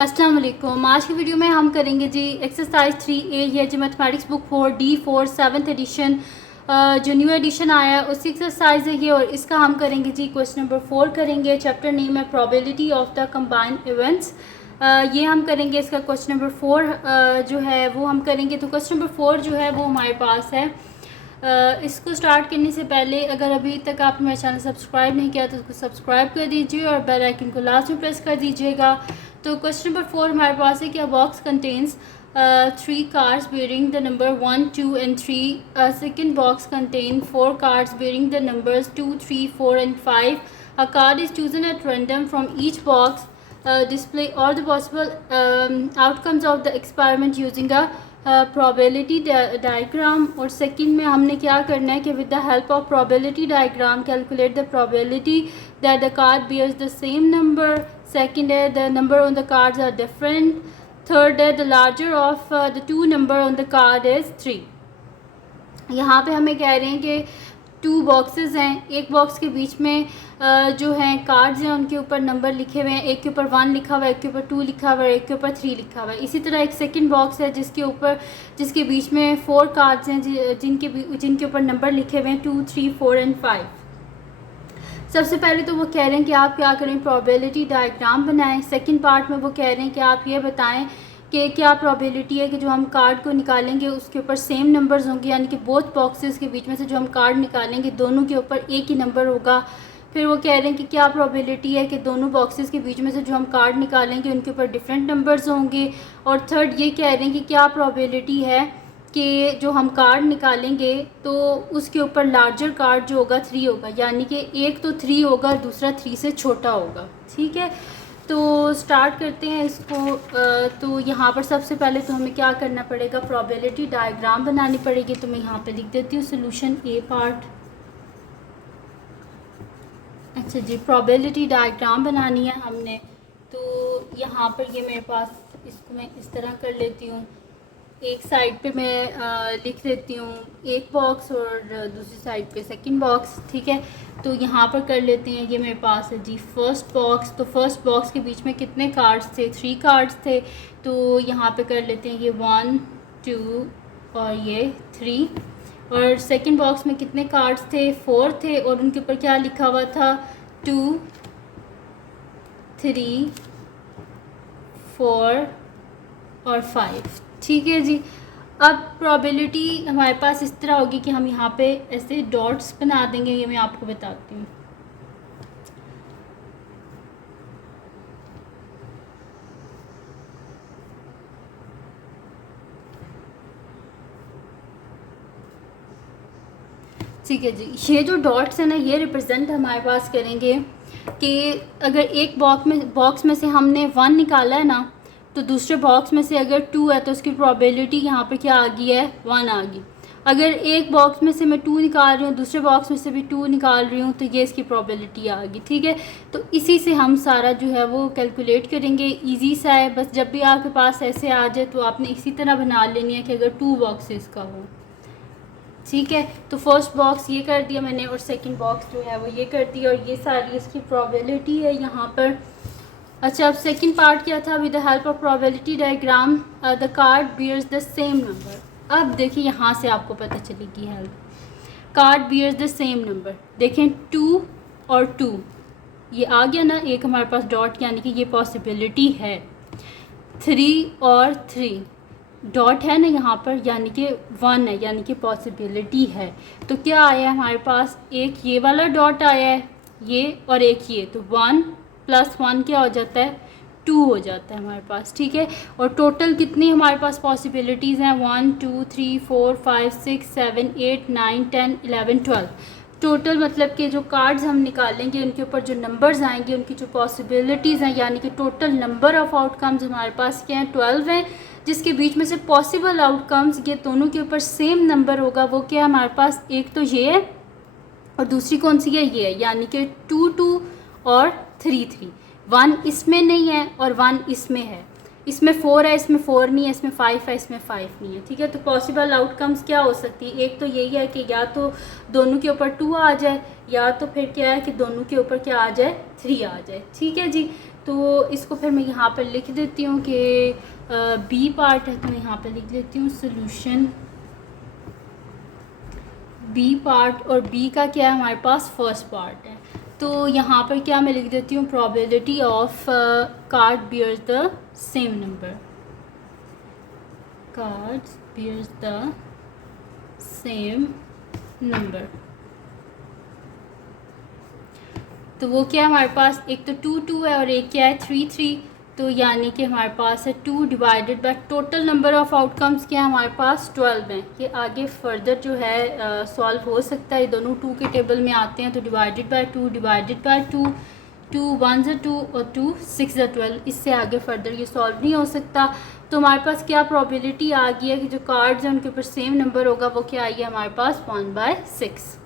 अस्सलाम वालेकुम। आज की वीडियो में हम करेंगे जी एक्सरसाइज 3A, ये जी mathematics book 4 D4 7th edition जो न्यू एडिशन आया है उसकी एक्सरसाइज है ये। और इसका हम करेंगे जी क्वेश्चन नंबर 4 करेंगे। चैप्टर नेम है probability of the combined events. ये हम करेंगे इसका क्वेश्चन नंबर 4 जो है वो हम करेंगे। तो क्वेश्चन नंबर 4 जो है वो हमारे पास है। इसको स्टार्ट करने से पहले अगर अभी तक आपने मेरा चैनल सब्सक्राइब नहीं किया तो उसको सब्सक्राइब कर दीजिए और बेल आइकन को लास्ट में प्रेस कर दीजिएगा। तो क्वेश्चन नंबर 4 हमारे पास है कि अ box contains 3 cards bearing the number 1, 2 and 3. A second box contains 4 cards bearing the numbers 2, 3, 4 and 5. A card is chosen at random from each box. Display all the possible outcomes of the experiment using a probability diagram. और second में हमने क्या करना है कि with the help of probability diagram calculate the probability that the card bears the same number. Second है the number on the cards are different. Third है the larger of the two number on the card is 3. यहाँ पे हमें कह रहे हैं कि 2 boxes हैं, एक बॉक्स के बीच में जो हैं कार्ड्स हैं उनके ऊपर नंबर लिखे हुए हैं। एक के ऊपर 1 लिखा हुआ है, एक के ऊपर 2 लिखा हुआ है, एक के ऊपर 3 लिखा हुआ है। इसी तरह एक सेकंड बॉक्स है जिसके बीच में 4 कार्ड्स हैं जिनके ऊपर नंबर लिखे हुए हैं 2, 3, 4 एंड 5। सबसे पहले तो वो कह रहे हैं कि आप क्या करें, प्रोबेबिलिटी डायग्राम बनाएं। सेकंड पार्ट में वो कह रहे हैं कि आप ये बताएं कि क्या प्रोबेबिलिटी है कि जो हम कार्ड को निकालेंगे उसके ऊपर सेम नंबर्स होंगे, यानी कि बोथ बॉक्सेस के बीच में से जो हम कार्ड निकालेंगे दोनों के ऊपर एक ही नंबर होगा। फिर वो कह रहे हैं कि क्या प्रोबेबिलिटी है कि दोनों बॉक्सेस के बीच में से जो हम कार्ड निकालेंगे उनके ऊपर डिफरेंट नंबर्स होंगे। और थर्ड ये कह रहे हैं कि क्या प्रोबेबिलिटी है कि जो हम कार्ड निकालेंगे तो उसके ऊपर लार्जर कार्ड जो होगा 3 होगा, यानी कि एक तो 3 होगा और दूसरा 3 से छोटा होगा। ठीक है, तो स्टार्ट करते हैं इसको। तो यहाँ पर सबसे पहले तो हमें क्या करना पड़ेगा, प्रोबेबिलिटी डायग्राम बनानी पड़ेगी। तो मैं यहाँ पे लिख देती हूँ सोल्यूशन ए पार्ट। अच्छा जी, प्रोबेबिलिटी डायग्राम बनानी है हमने। तो यहाँ पर ये मेरे पास, इसको मैं इस तरह कर लेती हूँ। एक साइड पे मैं लिख देती हूँ एक बॉक्स और दूसरी साइड पे सेकंड बॉक्स। ठीक है, तो यहाँ पर कर लेते हैं। ये मेरे पास है जी फर्स्ट बॉक्स। तो फर्स्ट बॉक्स के बीच में कितने कार्ड्स थे, 3 कार्ड्स थे। तो यहाँ पे कर लेते हैं ये 1, 2 और ये 3। और सेकंड बॉक्स में कितने कार्ड्स थे, 4 थे और उनके ऊपर क्या लिखा हुआ था, 2, 3, 4 और 5। ठीक है जी। अब प्रोबेबिलिटी हमारे पास इस तरह होगी कि हम यहाँ पे ऐसे डॉट्स बना देंगे। ये मैं आपको बताती हूँ। ठीक है जी, ये जो डॉट्स है ना ये रिप्रेजेंट हमारे पास करेंगे कि अगर एक बॉक्स में से हमने 1 निकाला है ना, तो दूसरे बॉक्स में से अगर 2 है तो उसकी प्रोबेबिलिटी यहाँ पे क्या आ गई है, 1 आ गई। अगर एक बॉक्स में से मैं 2 निकाल रही हूँ, दूसरे बॉक्स में से भी 2 निकाल रही हूँ, तो ये इसकी प्रोबेबिलिटी आ गई। ठीक है, तो इसी से हम सारा जो है वो कैलकुलेट करेंगे। इजी सा है, बस जब भी आपके पास ऐसे आ जाए तो आपने इसी तरह बना लेनी है कि अगर 2 बॉक्सेस का हो। ठीक है, तो फर्स्ट बॉक्स ये कर दिया मैंने और सेकंड बॉक्स जो है वो ये कर दिया और ये सारी इसकी प्रोबेबिलिटी है यहाँ पर। अच्छा, अब सेकंड पार्ट क्या था, with the help of probability diagram the card bears the same number. अब देखिए यहाँ से आपको पता चलेगी help, card bears the same number. देखें 2 और 2 ये आ गया ना, एक हमारे पास डॉट, यानी कि ये पॉसिबिलिटी है। 3 और 3 डॉट है ना यहाँ पर, यानी कि 1 है, यानी कि पॉसिबिलिटी है। तो क्या आया हमारे पास, एक ये वाला डॉट आया है ये और एक ये, तो 1 + 1 क्या हो जाता है, 2 हो जाता है हमारे पास। ठीक है, और टोटल कितनी हमारे पास पॉसिबिलिटीज़ हैं, 1, 2, 3, 4, 5, 6, 7, 8, 9, 10, 11, 12। टोटल मतलब कि जो कार्ड्स हम निकालेंगे उनके ऊपर जो नंबर्स आएंगे उनकी जो पॉसिबिलिटीज़ हैं, यानी कि टोटल नंबर ऑफ़ आउटकम्स हमारे पास क्या हैं, 12 हैं। जिसके बीच में से पॉसिबल आउटकम्स ये दोनों के ऊपर सेम नंबर होगा, वो क्या है हमारे पास, एक तो ये है और दूसरी कौन सी है, ये है, यानी कि 2, 2 और 3, 3। 1 इसमें नहीं है और 1 इसमें है। इसमें 4 है, इसमें 4 नहीं है, इसमें 5 है, इसमें 5 नहीं है। ठीक है, तो पॉसिबल आउटकम्स क्या हो सकती है, एक तो यही है कि या तो दोनों के ऊपर 2 आ जाए, या तो फिर क्या है कि दोनों के ऊपर क्या आ जाए, 3 आ जाए। ठीक है जी, तो इसको फिर मैं यहाँ पर लिख देती हूँ कि बी पार्ट है, तो मैं यहाँ पर लिख देती हूँ सोल्यूशन बी पार्ट, और बी का क्या है हमारे पास फर्स्ट पार्ट है। तो यहाँ पर क्या मैं लिख देती हूँ, probability of card bears the same number, cards bears the same number. तो वो क्या है हमारे पास, एक तो 2 2 है और एक क्या है 3 3, तो यानी कि हमारे पास है 2 divided by total number of outcomes क्या है हमारे पास 12 हैं। ये आगे फर्दर जो है सॉल्व हो सकता है, दोनों 2 के टेबल में आते हैं, तो डिवाइडेड बाय 2 डिवाइडेड बाय 2, 2 1 ज़ा 2 और 2 6 ज़ा 12, इससे आगे फर्दर ये सॉल्व नहीं हो सकता। तो हमारे पास क्या प्रोबेबिलिटी आ गई है कि जो कार्ड्स हैं उनके ऊपर सेम नंबर होगा, वो क्या आई है हमारे पास 1/6।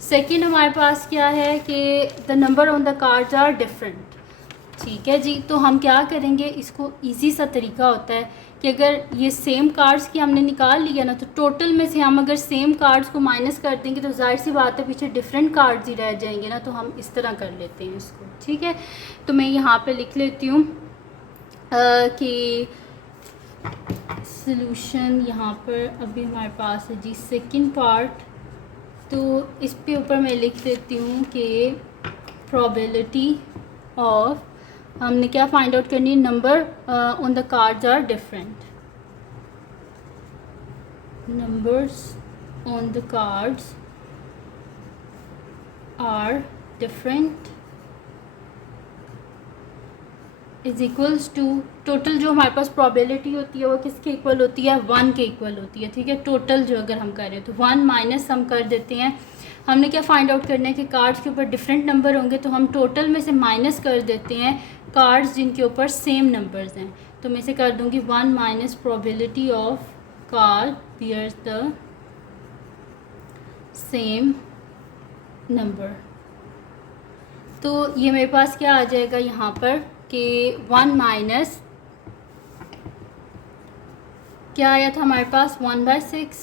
सेकेंड हमारे पास क्या है कि the number on the cards are different. ठीक है जी, तो हम क्या करेंगे, इसको इजी सा तरीका होता है कि अगर ये सेम कार्ड्स की हमने निकाल लिया ना, तो टोटल में से हम अगर सेम कार्ड्स को माइनस कर देंगे तो जाहिर सी बात है पीछे डिफरेंट कार्ड्स ही रह जाएंगे ना, तो हम इस तरह कर लेते हैं इसको। ठीक है, तो मैं यहाँ पे लिख लेती हूँ कि सॉल्यूशन यहाँ पर अभी हमारे पास है जी सेकंड पार्ट, तो इस पे ऊपर मैं लिख देती हूँ कि प्रोबेबिलिटी ऑफ, हमने क्या फाइंड आउट करनी है, number on the cards are different, numbers on the cards are different is equals to, total जो हमारे पास प्रोबेबिलिटी होती है वो किसके इक्वल होती है, 1 के इक्वल होती है। ठीक है, टोटल जो अगर हम करें तो 1 माइनस हम कर देते हैं, हमने क्या फाइंड आउट करना है कि कार्ड्स के ऊपर डिफरेंट नंबर होंगे, तो हम टोटल में से माइनस कर देते हैं कार्ड्स जिनके ऊपर सेम नंबर्स हैं। तो मैं इसे कर दूंगी 1 minus probability of card bears the same number. तो ये मेरे पास क्या आ जाएगा यहाँ पर कि 1 माइनस क्या आया था हमारे पास 1/6,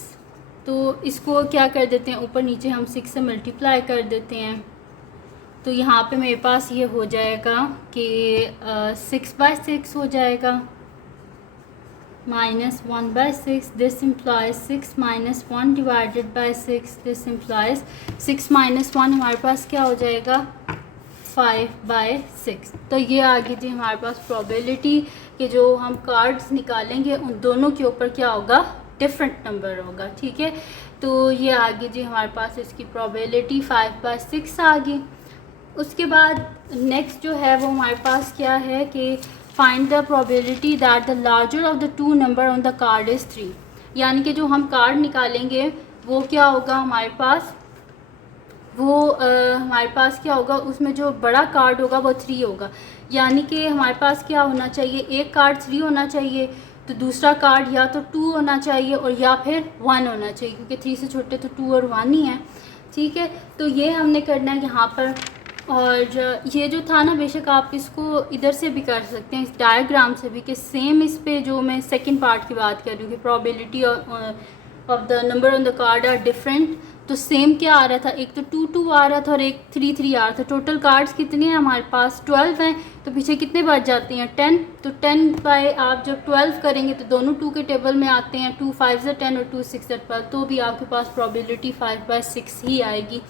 तो इसको क्या कर देते हैं, ऊपर नीचे हम 6 से मल्टीप्लाई कर देते हैं। तो यहाँ पे मेरे पास ये हो जाएगा कि 6/6 हो जाएगा minus 1/6, this implies 6 minus 1 divided by 6, this implies 6 minus 1 हमारे पास क्या हो जाएगा 5/6। तो ये आ गई थी हमारे पास प्रोबेबिलिटी कि जो हम कार्ड्स निकालेंगे उन दोनों के ऊपर क्या होगा, डिफरेंट नंबर होगा। ठीक है, तो ये आ गई जी हमारे पास इसकी प्रोबेबिलिटी 5/6 आ गई। उसके बाद नेक्स्ट जो है वो हमारे पास क्या है कि find the probability that the larger of the 2 number on the card is 3, यानी कि जो हम कार्ड निकालेंगे वो क्या होगा हमारे पास, वो हमारे पास क्या होगा, उसमें जो बड़ा कार्ड होगा वो 3 होगा, यानी कि हमारे पास क्या होना चाहिए, एक कार्ड 3 होना चाहिए, तो दूसरा कार्ड या तो 2 होना चाहिए और या फिर 1 होना चाहिए, क्योंकि 3 से छोटे तो 2 और 1 ही हैं। ठीक है, तो ये हमने करना है यहाँ पर। और ये जो था ना, बेशक आप इसको इधर से भी कर सकते हैं, इस डायग्राम से भी, कि सेम इस पे जो मैं सेकंड पार्ट की बात कर रही हूँ कि probability of the number on the card are different, तो सेम क्या आ रहा था, एक तो 2 2 आ रहा था और एक 3 3 आ रहा था। टोटल कार्ड्स कितने हैं हमारे पास 12 हैं, तो पीछे कितने बच जाते हैं 10, तो 10 बाय आप जब 12 करेंगे तो दोनों 2 के टेबल में आते हैं, 2 5 ज़ा 10 और 2 6 ज़ा 12, तो भी आपके पास प्रोबेबिलिटी 5/6 ही आएगी।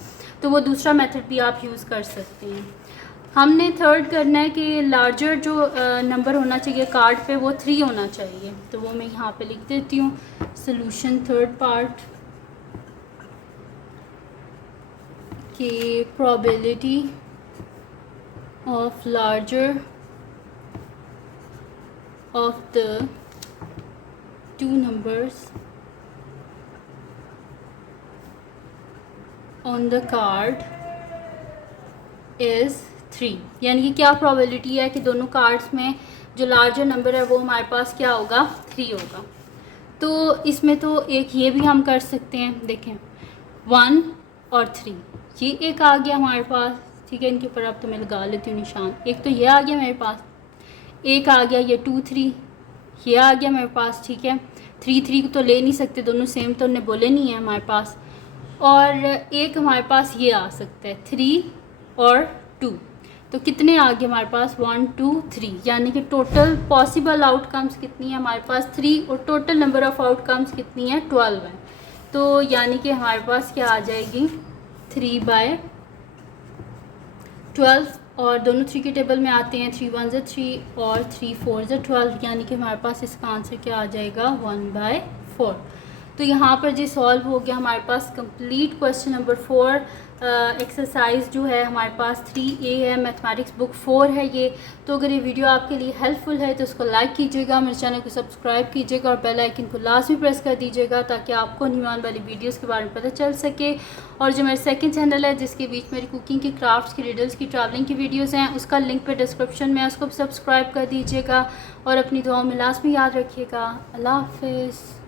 तो वो दूसरा मेथड भी आप यूज़ कर सकते हैं। हमने थर्ड करना है कि लार्जर जो नंबर होना चाहिए कार्ड पे वो 3 होना चाहिए, तो वो मैं यहाँ पे लिख देती हूँ सॉल्यूशन थर्ड पार्ट कि probability of larger of the 2 numbers on the card is 3, यानी कि क्या प्रोबेबिलिटी है कि दोनों कार्ड्स में जो लार्जर नंबर है वो हमारे पास क्या होगा 3 होगा। तो इसमें तो एक ये भी हम कर सकते हैं, देखें 1 और 3, ये एक आ गया हमारे पास। ठीक है, इनके ऊपर अब तो मैं लगा लेती हूँ निशान। एक तो ये आ गया मेरे पास, एक आ गया ये 2 3, ये आ गया मेरे पास। ठीक है, 3 3 तो ले नहीं सकते, दोनों सेम तो उन्हें बोले नहीं है हमारे पास। और एक हमारे पास ये आ सकता है 3 और 2, तो कितने आ गए हमारे पास 1 2 3, यानी कि टोटल पॉसिबल आउटकम्स कितनी है हमारे पास 3 और टोटल नंबर ऑफ़ आउटकम्स कितनी है 12 है। तो यानी कि हमारे पास क्या आ जाएगी 3/12 और दोनों 3 के टेबल में आते हैं 3 1 3 और 3 4 12, यानी कि हमारे पास इसका आंसर क्या आ जाएगा 1/4। तो यहाँ पर जी सॉल्व हो गया हमारे पास कंप्लीट क्वेश्चन नंबर 4। एक्सरसाइज जो है हमारे पास 3A है, मैथमेटिक्स बुक 4 है ये। तो अगर ये वीडियो आपके लिए हेल्पफुल है तो इसको लाइक कीजिएगा, मेरे चैनल को सब्सक्राइब कीजिएगा और बेल आइकन को लाजमी प्रेस कर दीजिएगा ताकि आपको न्यू आने वाली वीडियोस के बारे में पता चल सके। और जो मेरा सेकंड चैनल है जिसके बीच मेरी कुकिंग की, क्राफ्ट्स की, रिडल्स की, ट्रैवलिंग की वीडियोज़ हैं, उसका लिंक पे डिस्क्रिप्शन में है, उसको भी सब्सक्राइब कर दीजिएगा और अपनी दुआओं में लाजमी याद रखिएगा। अल्लाह हाफिज़।